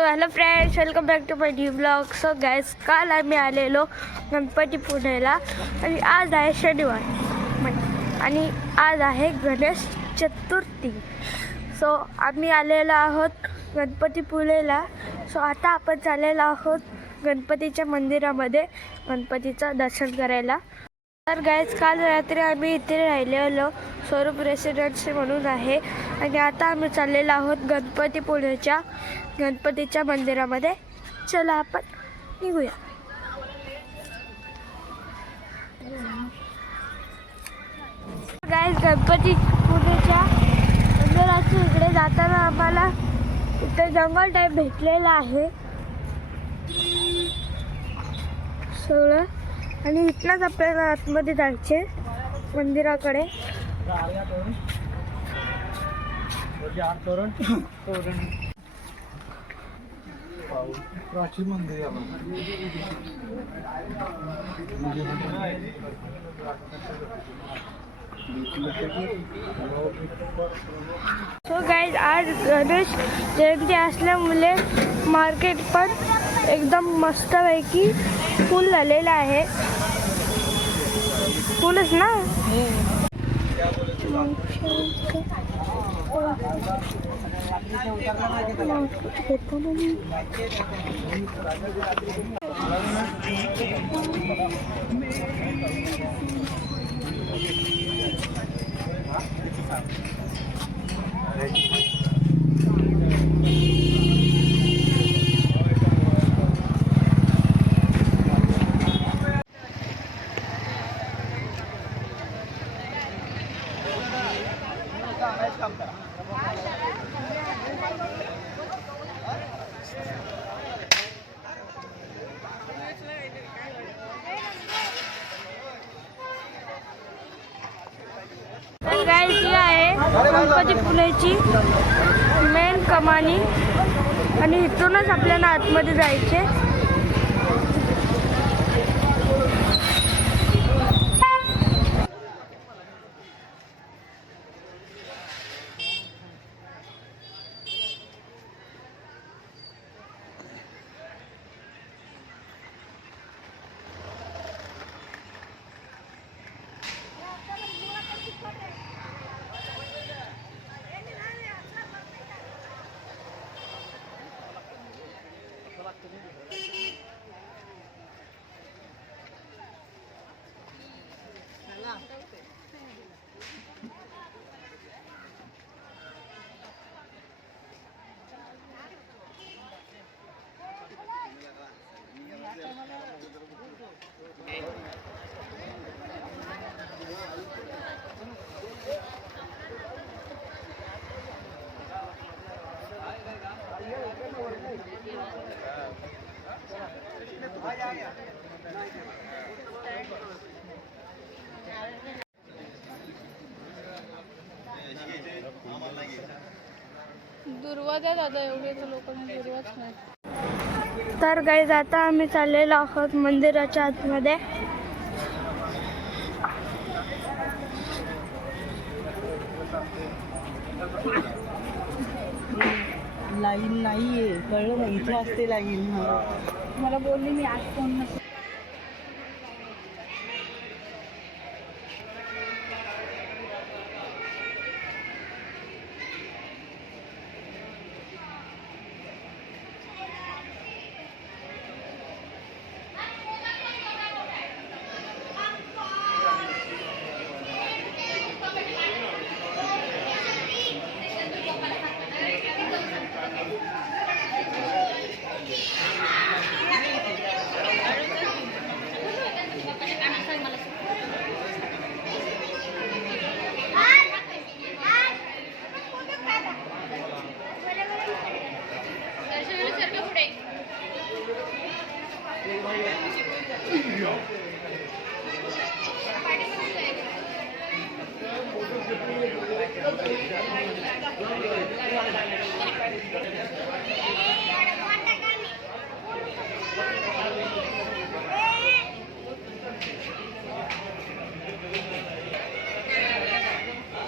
Hello friends welcome back to my new blog so guess काल आम्ही आलेलो गणपती पुण्याला आणि आज आहे शनिवार. आणि आज आहे गणेश चतुर्थी. सो आम्ही आलेलो आहोत गणपती पुणेला सो आता आपण चाललेलो आहोत गणपतीच्या मंदिरामध्ये गणपतीचं दर्शन करायला. तर गायच काल रात्री आम्ही इथे राहिलेलो. स्वरूप रेसिडेन्सी म्हणून आहे. आणि आता आम्ही चाललेलो आहोत गणपतीपुळेच्या गणपतीच्या मंदिरामध्ये. चला आपण निघूया. गायज गणपती पुणेच्या मंदिराच्या इकडे जाताना आम्हाला इथे जंगल टाईप भेटलेला आहे. सोळा आणि इथनंच आपल्याला आतमध्ये जायचे मंदिराकडे. प्राचीन मंदिर सो गाईज आज गणेश जयंती असल्यामुळे मार्केट पण एकदम मस्तपैकी फुल झालेलं आहे. फुलच ना गाईज ही आहे गणपती मेन कमानी. आणि इथूनच आपल्याला आतमध्ये जायचे. दादा एवढे तर नाही. गाईज आता आम्ही चाललेलो आहोत मंदिराच्या आतमध्ये. लाईन नाहीये कळलं ना इथे असते लाईन. हा मला बोलली मी आज फोन नसेल.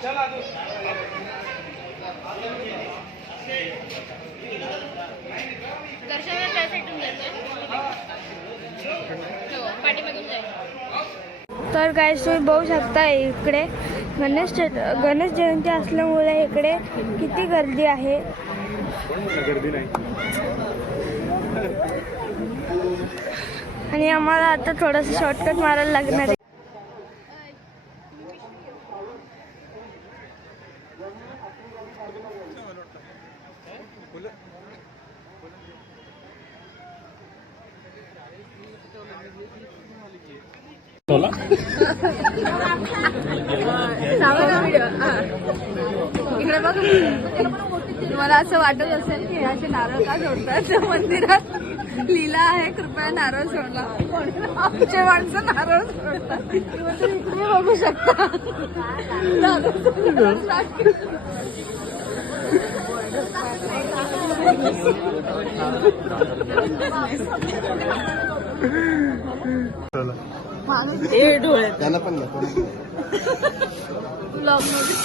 चला तर काय तुम्ही बघू शकता इकडे गणेश गणेश जयंती असल्यामुळे इकडे किती गर्दी आहे. गर्दी नाही. आणि आम्हाला आता थोडंसं शॉर्टकट मारायला लागणार आहे. इकडे बघ मला असं वाटत असेल की असे नारळ का सोडतात त्या मंदिरात लिहिला आहे कृपया नारळ सोडला. आमचे माणसं नारळ सोडतात. इकडे बघू शकता. सोडतात. ए डोळे त्याला पण नको Vlog मध्ये.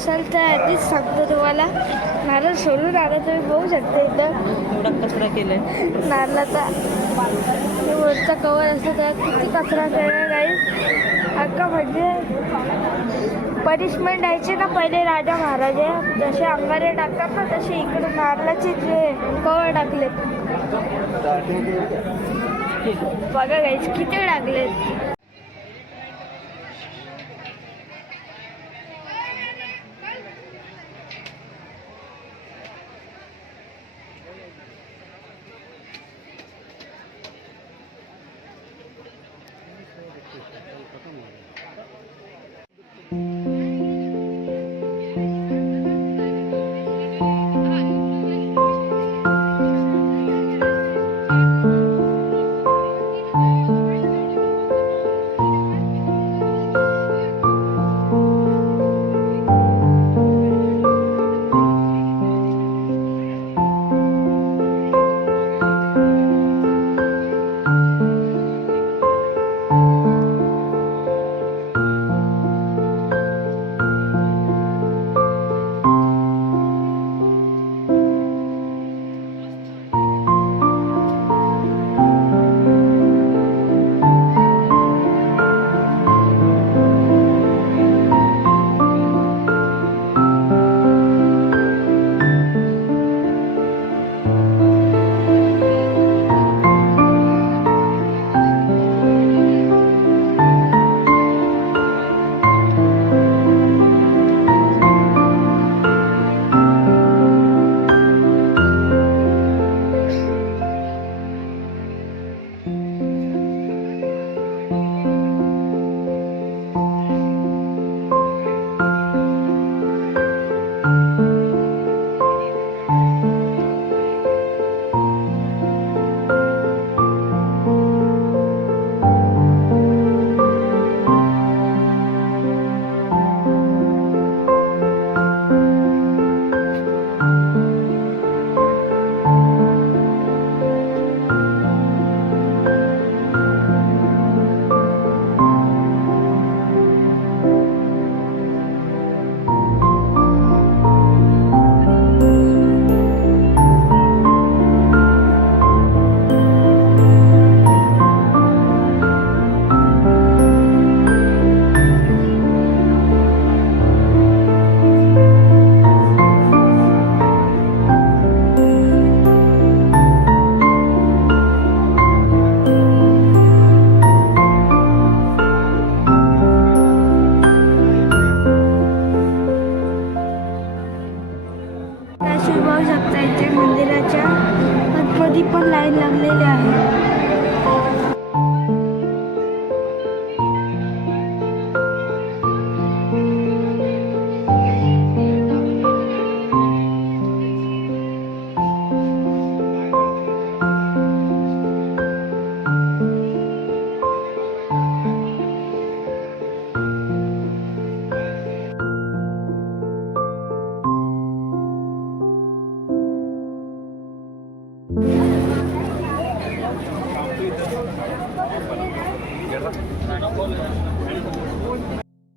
असाल तर आधीच सांगतो तुम्हाला. नारळ सोडून आला तुम्ही बघू शकता इथं. एवढा कचरा केलाय नारळाचा वरचा कवर असतो त्यात किती कचरा केला नाही अक्का म्हणजे पनिशमेंट द्यायचे ना पहिले राजा महाराजे जसे अंगारे टाकतात ना तसे इकडे नारळाचे जे कवर टाकलेत. बघा गाईस किती टाकलेत.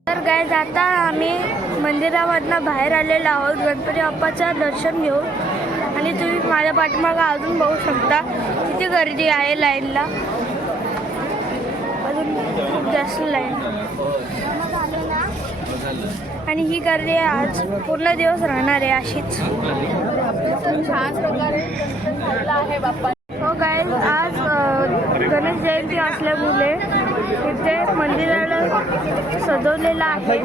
तर गाय आता आम्ही मंदिरामधनं बाहेर आलेलो आहोत. गणपती बाप्पाचं दर्शन घेऊन आणि तुम्ही माझ्या पाठीमागं अजून बघू शकता किती गर्दी आहे लाईनला. अजून खूप जास्त लाईन. आणि ही गर्दी आज पूर्ण दिवस राहणार आहे अशीच. छान प्रकारे हो काय आज गणेश जयंती असल्यामुळे इथे मंदिराला सजवलेलं आहे.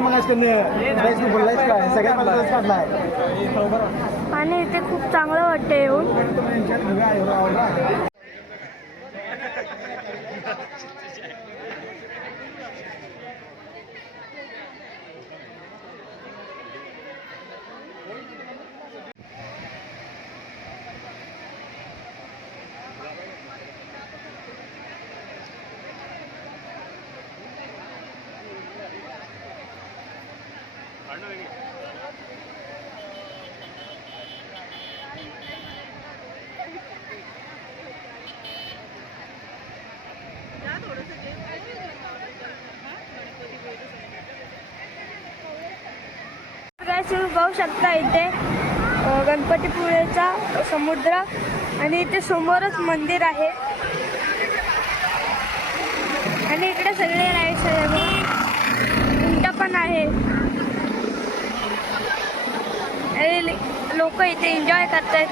आणि इथे खूप चांगलं वाटतं येऊन काय तुम्ही पाहू शकता इथे गणपतीपुळेचा समुद्र आणि इथे समोरच मंदिर आहे. आणि इकडे सगळे राईट्स आहे उंट पण आहे. लोक इथे एन्जॉय करतायत.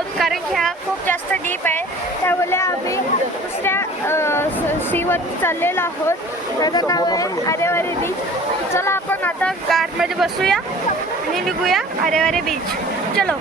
आहोत. कारण की हा खूप जास्त डीप आहे. त्यामुळे आम्ही दुसऱ्या सीवर सीवरती चाललेलो आहोत. त्याचं नाव आहे आरेवारे बीच चला आपण आता कारमध्ये बसूया आणि निघूया आरेवारे बीच चलो.